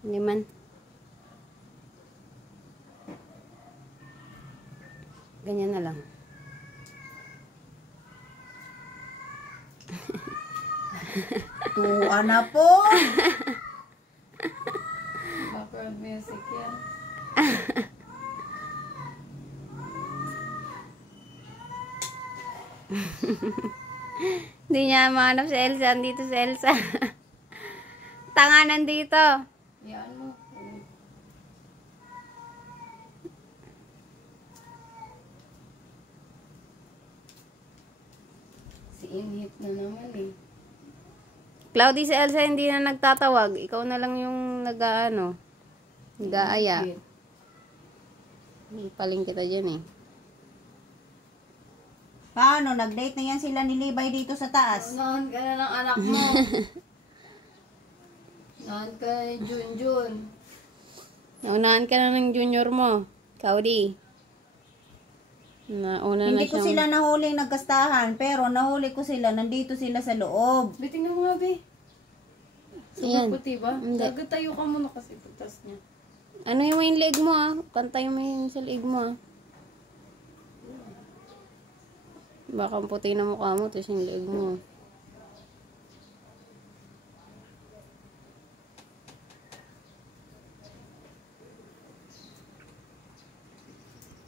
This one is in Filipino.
Hindi man. Ganyan na lang. Tuwa na po. Background music yan. Hindi niya mahanap si Elsa. Andito si Elsa. Tanga nandito. Yan mo. Si Inhit na naman eh. Cloudy, si Elsa hindi na nagtatawag. Ikaw na lang yung nag-aano. Nag-aaya. Paling kita dyan eh. Paano? Nag-date na yan sila ni Libay dito sa taas. Unahan ka na ng anak mo. Unahan ka na ni Junjun. Naunahan ka na ng junior mo. Cloudy. Nauna na Hindi ko sila nahuling nagkastahan, pero nahuli ko sila, nandito sila sa loob. Biting na mga be. Ayan. Super puti ba? Hindi. Tayo ka muna kasi putas niya. Ano yung leg mo ah? Pantay mo yung sa leg mo ah. Baka puti na mukha mo, tapos yung leg mo.